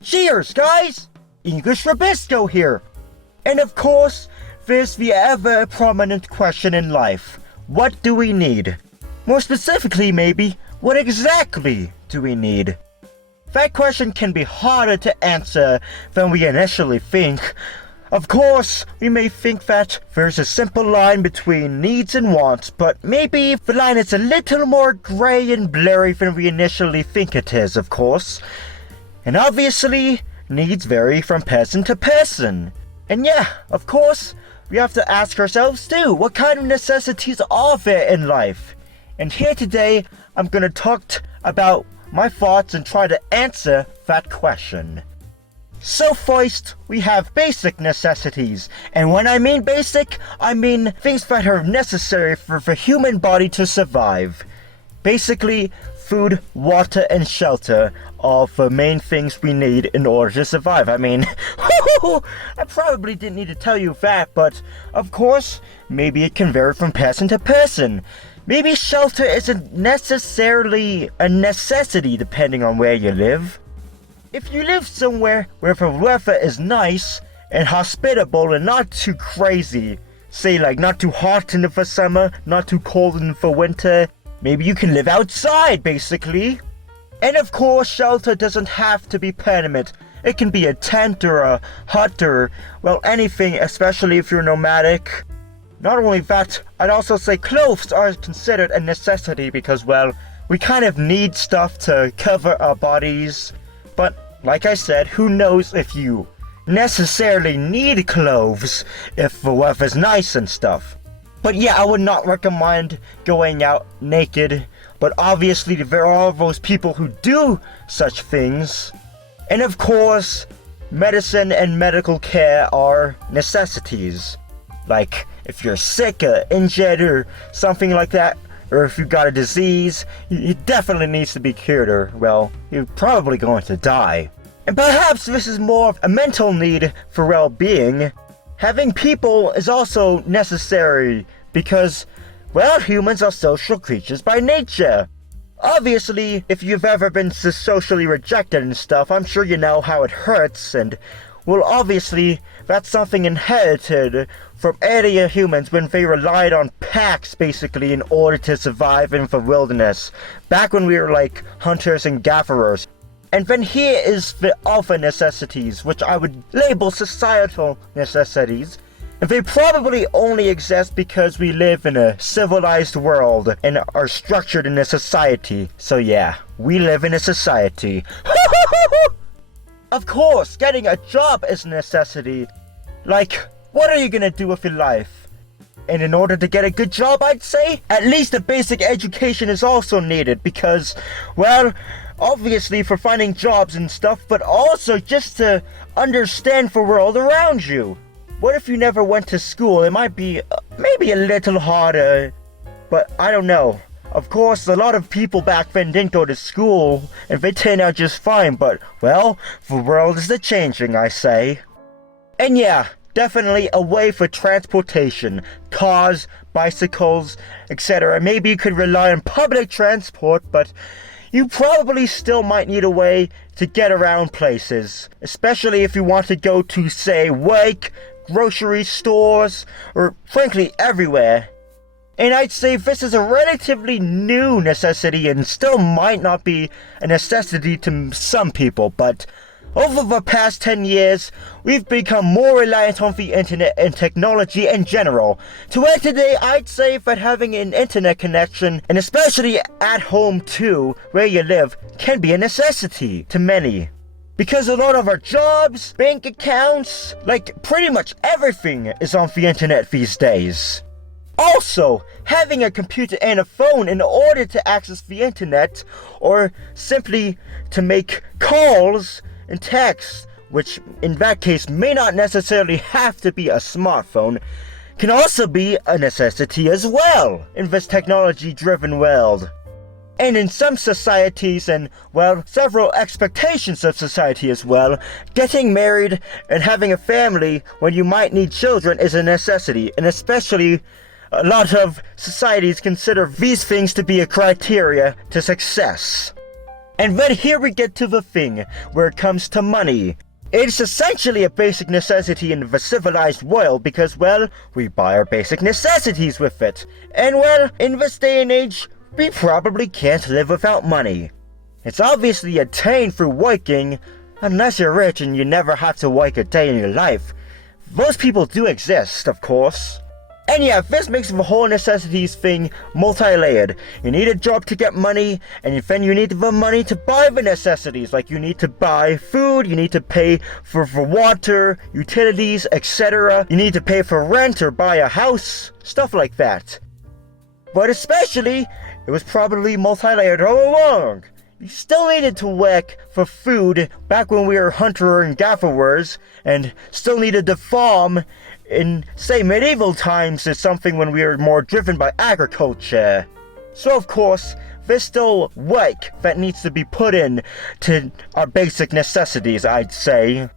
Cheers, guys! English Rabisco here. And of course, there's the ever prominent question in life. What do we need? More specifically, maybe, what exactly do we need? That question can be harder to answer than we initially think. Of course, we may think that there's a simple line between needs and wants, but maybe the line is a little more grey and blurry than we initially think it is, of course. And obviously, needs vary from person to person. And yeah, of course, we have to ask ourselves too, what kind of necessities are there in life? And here today, I'm gonna talk about my thoughts and try to answer that question. So first, we have basic necessities. And when I mean basic, I mean things that are necessary for the human body to survive. Basically, food, water, and shelter are the main things we need in order to survive. I mean, I probably didn't need to tell you that, but of course, maybe it can vary from person to person. Maybe shelter isn't necessarily a necessity depending on where you live. If you live somewhere where the weather is nice and hospitable and not too crazy, say like not too hot in the summer, not too cold in the winter, maybe you can live outside, basically. And of course, shelter doesn't have to be permanent. It can be a tent or a hut or, well, anything, especially if you're nomadic. Not only that, I'd also say clothes are considered a necessity because, well, we kind of need stuff to cover our bodies. But, like I said, who knows if you necessarily need clothes if the weather's nice and stuff. But yeah, I would not recommend going out naked, but obviously there are those people who do such things. And of course, medicine and medical care are necessities. Like, if you're sick or injured or something like that, or if you've got a disease, it definitely needs to be cured or, well, you're probably going to die. And perhaps this is more of a mental need for well-being. Having people is also necessary because, well, humans are social creatures by nature. Obviously, if you've ever been socially rejected and stuff, I'm sure you know how it hurts, and, well, obviously, that's something inherited from earlier humans when they relied on packs, basically, in order to survive in the wilderness, back when we were like hunters and gatherers. And then here is the other necessities, which I would label societal necessities. And they probably only exist because we live in a civilized world and are structured in a society. So yeah, we live in a society. Of course, getting a job is a necessity. Like, what are you gonna do with your life? And in order to get a good job, I'd say, at least a basic education is also needed because, well, obviously for finding jobs and stuff, but also just to understand the world around you. What if you never went to school? It might be maybe a little harder, but I don't know. Of course, a lot of people back then didn't go to school, and they turned out just fine, but, well, the world is a-changing, I say. And yeah, definitely a way for transportation, cars, bicycles, etc. Maybe you could rely on public transport, but you probably still might need a way to get around places, especially if you want to go to, say, work, grocery stores, or frankly everywhere. And I'd say this is a relatively new necessity and still might not be a necessity to some people, but over the past 10 years, we've become more reliant on the internet and technology in general. To where today, I'd say that having an internet connection, and especially at home too, where you live, can be a necessity to many. Because a lot of our jobs, bank accounts, like pretty much everything is on the internet these days. Also, having a computer and a phone in order to access the internet, or simply to make calls and texts, which in that case may not necessarily have to be a smartphone, can also be a necessity as well in this technology-driven world. And in some societies and, well, several expectations of society as well, getting married and having a family when you might need children is a necessity, and especially a lot of societies consider these things to be a criteria to success. And then here we get to the thing where it comes to money. It's essentially a basic necessity in the civilized world because, well, we buy our basic necessities with it. And, well, in this day and age, we probably can't live without money. It's obviously attained through working, unless you're rich and you never have to work a day in your life. Most people do exist, of course. And yeah, this makes the whole necessities thing multi-layered. You need a job to get money, and then you need the money to buy the necessities. Like you need to buy food, you need to pay for water, utilities, etc. You need to pay for rent or buy a house, stuff like that. But especially, it was probably multi-layered all along. You still needed to work for food back when we were hunter and gatherers, and still needed to farm in, say, medieval times is something when we were more driven by agriculture. So of course, there's still work that needs to be put in to our basic necessities, I'd say.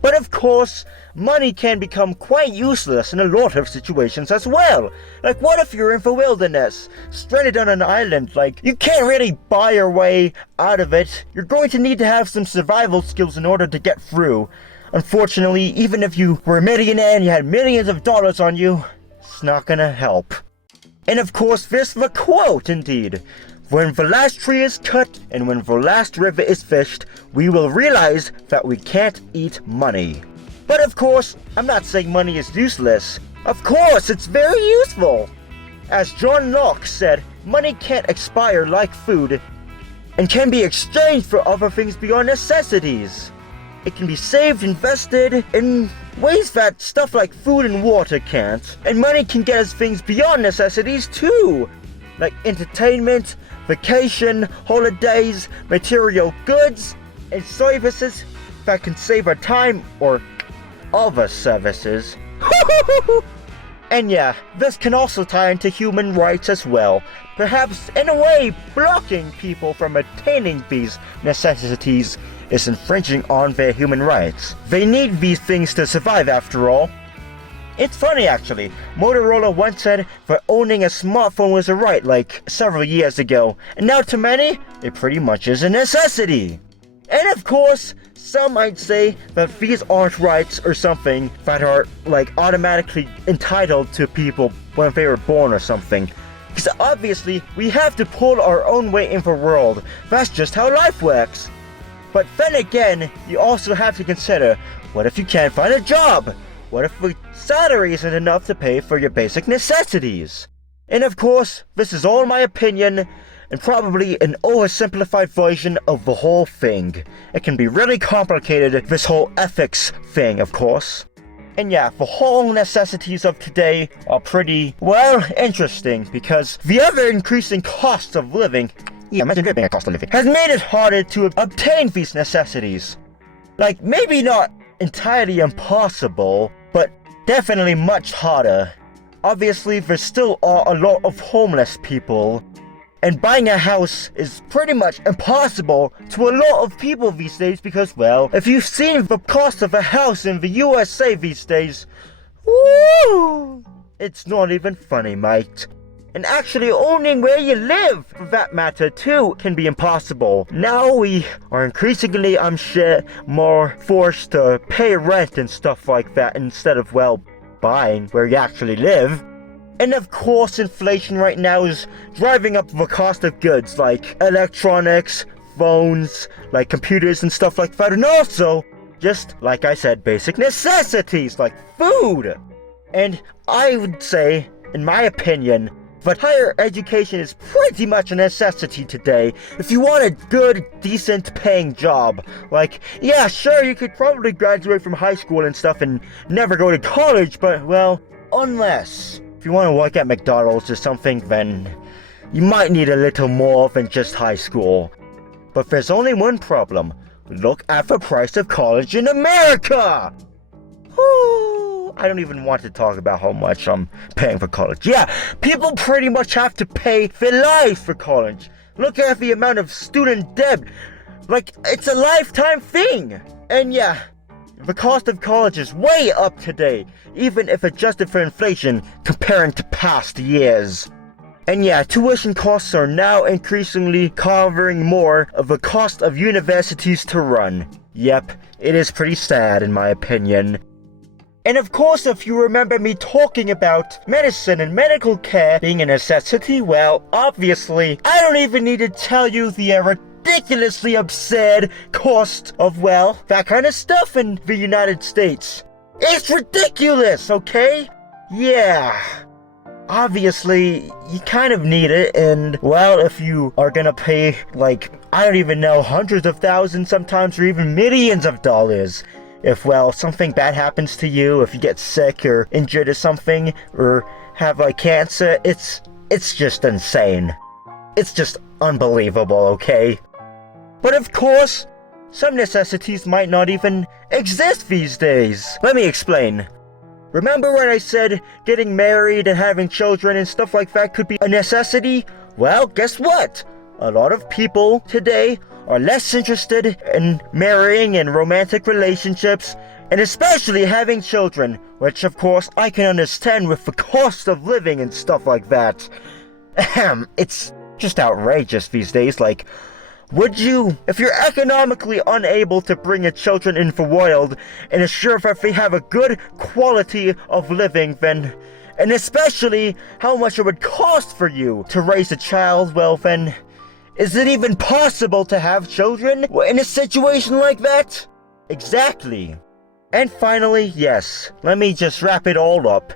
But of course, money can become quite useless in a lot of situations as well. Like what if you're in the wilderness, stranded on an island, like you can't really buy your way out of it. You're going to need to have some survival skills in order to get through. Unfortunately, even if you were a millionaire and you had millions of dollars on you, it's not gonna help. And of course, there's the quote indeed. When the last tree is cut and when the last river is fished, we will realize that we can't eat money. But of course, I'm not saying money is useless. Of course, it's very useful. As John Locke said, money can't expire like food and can be exchanged for other things beyond necessities. It can be saved, invested in ways that stuff like food and water can't. And money can get us things beyond necessities too, like entertainment, vacation, holidays, material goods, and services that can save our time or other services. And yeah, this can also tie into human rights as well, perhaps in a way blocking people from attaining these necessities is infringing on their human rights. They need these things to survive after all. It's funny actually, Motorola once said that owning a smartphone was a right like several years ago, and now to many, it pretty much is a necessity. And of course, some might say that these aren't rights or something that are like automatically entitled to people when they were born or something. Because obviously, we have to pull our own way in the world. That's just how life works. But then again, you also have to consider, what if you can't find a job? What if the salary isn't enough to pay for your basic necessities? And of course, this is all my opinion, and probably an oversimplified version of the whole thing. It can be really complicated, this whole ethics thing, of course. And yeah, the whole necessities of today are pretty, well, interesting, because the ever-increasing cost of living, imagine there being a cost of living, has made it harder to obtain these necessities. Like, maybe not entirely impossible, but definitely much harder. Obviously, there still are a lot of homeless people, and buying a house is pretty much impossible to a lot of people these days because, well, if you've seen the cost of a house in the USA these days, woo, it's not even funny, mate. And actually owning where you live, for that matter too, can be impossible. Now we are increasingly, I'm sure, more forced to pay rent and stuff like that instead of, well, buying where you actually live. And of course, inflation right now is driving up the cost of goods like electronics, phones, like computers and stuff like that, and also, just like I said, basic necessities like food. And I would say, in my opinion, that higher education is pretty much a necessity today. If you want a good, decent paying job, like, yeah, sure, you could probably graduate from high school and stuff and never go to college, but, well, unless if you want to work at McDonald's or something, then you might need a little more than just high school. But there's only one problem. Look at the price of college in America! Whew, I don't even want to talk about how much I'm paying for college. Yeah, people pretty much have to pay their lives for college. Look at the amount of student debt. Like, it's a lifetime thing. And yeah, the cost of college is way up today, even if adjusted for inflation comparing to past years. And yeah, tuition costs are now increasingly covering more of the cost of universities to run. Yep, it is pretty sad in my opinion. And of course, if you remember me talking about medicine and medical care being a necessity, well, obviously, I don't even need to tell you the ridiculously absurd cost of, well, that kind of stuff in the United States. It's ridiculous, okay? Yeah. Obviously, you kind of need it, and, well, if you are gonna pay, like, I don't even know, hundreds of thousands sometimes, or even millions of dollars, if, well, something bad happens to you, if you get sick or injured or something, or have, like, cancer, it's just insane. It's just unbelievable, okay? But of course, some necessities might not even exist these days. Let me explain. Remember when I said getting married and having children and stuff like that could be a necessity? Well, guess what? A lot of people today are less interested in marrying and romantic relationships, and especially having children, which of course I can understand with the cost of living and stuff like that. It's just outrageous these days. Like, would you, if you're economically unable to bring your children into the world and assure that they have a good quality of living, then, and especially how much it would cost for you to raise a child, well then, is it even possible to have children in a situation like that? Exactly. And finally, yes, let me just wrap it all up.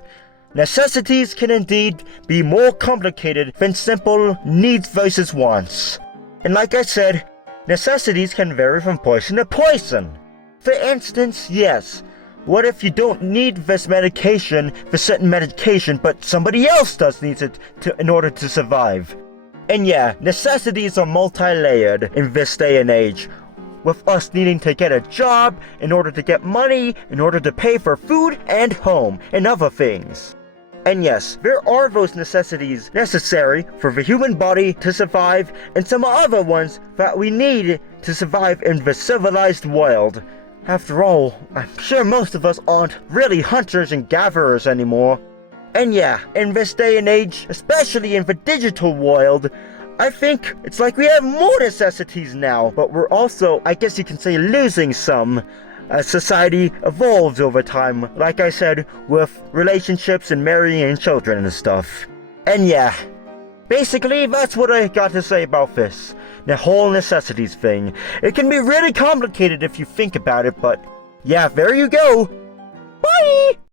Necessities can indeed be more complicated than simple needs versus wants. And like I said, necessities can vary from person to person. For instance, yes, what if you don't need this medication, this certain medication, but somebody else does need it in order to survive? And yeah, necessities are multi-layered in this day and age, with us needing to get a job in order to get money, in order to pay for food and home, and other things. And yes, there are those necessities necessary for the human body to survive, and some other ones that we need to survive in the civilized world. After all, I'm sure most of us aren't really hunters and gatherers anymore. And yeah, in this day and age, especially in the digital world, I think it's like we have more necessities now, but we're also, I guess you can say, losing some. As society evolves over time, like I said, with relationships and marrying and children and stuff. And yeah, basically that's what I got to say about this. The whole necessities thing. It can be really complicated if you think about it, but yeah, there you go. Bye!